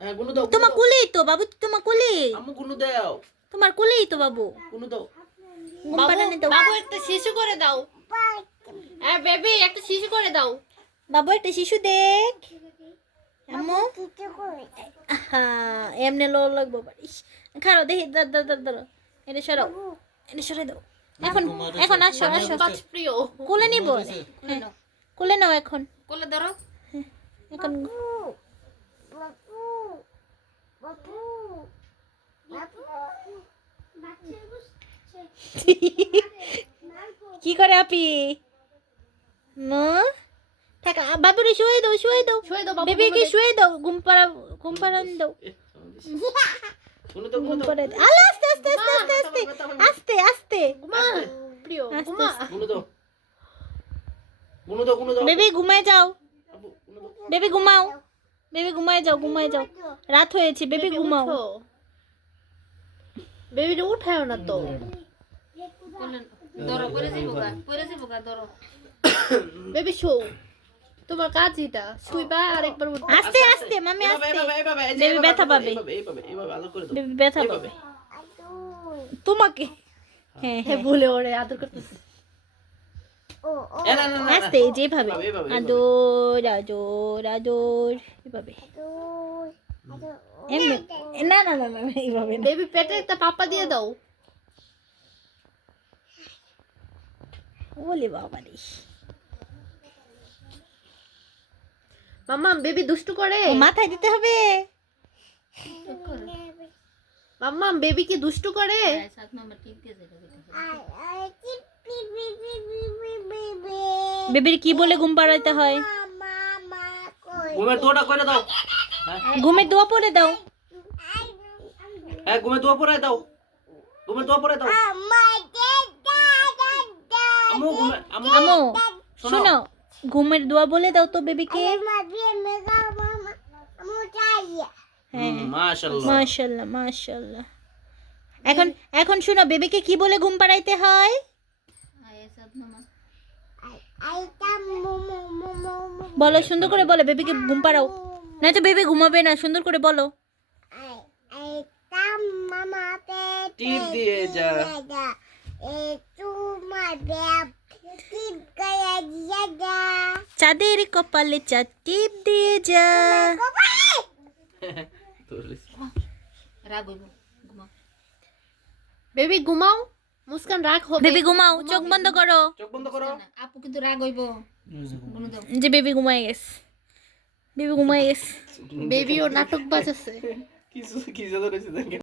হ্যাঁ গুনু দাও তোমার কোলেই তো বাবু, তোমার কোলে, আম্মু গুনু দাও তোমার কোলেই তো বাবু। গুনু দাও ঘুম পাড়ানি দাও বাবু একটা শিশু করে দাও। হ্যাঁ বেবি একটা শিশু করে দাও। বাবু, একটা শিশু দেখ আম্মু। আহা, এমনি লো লাগবো পারিস। খারাপ দেখি, ধরো এটা সরাও, এটা সরাই দাও। এখন এখন আসো আসো, কাজ প্রিয় কোলে নিব। হ্যাঁ, কোলে নাও এখন। কোলে ধরো। এখন কি করে আপি মা? থাক, বাবুরে শুয়ে দাও, শুয়ে দাও, শুয়ে দাও বাবু, বেবিকে শুয়ে দাও, ঘুম পাড়ান দাও, গুনু দাও ঘুম পাড়াই দাও। আলো, আস্তে আস্তে আস্তে আস্তে আস্তে আস্তে আস্তে। ঘুমা প্রিয় আস্তে ঘুমা। আস্তে। গুনু দাও গুনু দাও গুনু দাও বেবি ঘুমায় যাও, আব্বু গুনু দাও বেবি ঘুমাও, বেবি ঘুমায় যাও, ঘুমায় যাও, রাত হয়েছে, বেবি ঘুমাও। বেবিটা উঠাও না তো। ধরো করে যাবো গা ধরো। বেবি শো, তোমার কাজ এটা, শুইবা আর একবার উঠবা। আস্তে আস্তে মামি, আস্তে। এইভাবে বেবি ব্যথা পাবে, এইভাবে আলো করে দাও বেবি ব্যথা পাবে তোমাকে। হ্যাঁ হ্যাঁ হ্যাঁ, বলে ওরে আদর করতেছে। না না না আস্তে, যেভাবে আদর আদর আদর, এভাবে এমনি। না না না না, এইভাবে না। বেবি পেটে একটা পাপা দিয়ে দাও। ওলে বাবা রে, মাম্মা বেবি দুষ্টু করে। ও মাথায় দিতে হবে। মাম্মা বেবি কি দুষ্টু করে? 7 নম্বর ঠিক দিয়ে যেটা বেবির কি বলে ঘুম পাড়াইতে হয়? ঘুমের দোয়াটা কইরা দাও হ্যাঁ ঘুমের দোয়া পড়ে দাও। হ্যাঁ ঘুমের দোয়া পড়ায় দাও ঘুমের দোয়া পড়ায় দাও আম্মু ঘুমে আম্মু আমো শোনো, ঘুমের দোয়া বলে দাও তো বেবিকে। হ্যাঁ, মাশাআল্লাহ মাশাআল্লাহ মাশাআল্লাহ। এখন এখন শোনো, বেবিকে কি বলে ঘুম পাড়াইতে হয়? আয় 7 নম্বর বলো, সুন্দর করে বলো, বেবিকে ঘুম পাড়াও, নয়তো বেবি ঘুমাবে না। সুন্দর করে বলো। টিপ দিয়ে যা চাঁদের কপালে চাঁদ টিপ দিয়ে যা। রাগ হইব ঘুমা। বেবি ঘুমাও, মুস্কান রাগ হবে। বেবি ঘুমাও, চোখ বন্ধ করো। চোখ বন্ধ করো না, আপু কিন্তু রাগ হইব। গুনু দাও। যে বেবি ঘুমায় গেছে, বেবি ঘুমায় গেছে। বেবি ও নাটক বাজাচ্ছে। কিছু কিছু ধরেছে দেখেন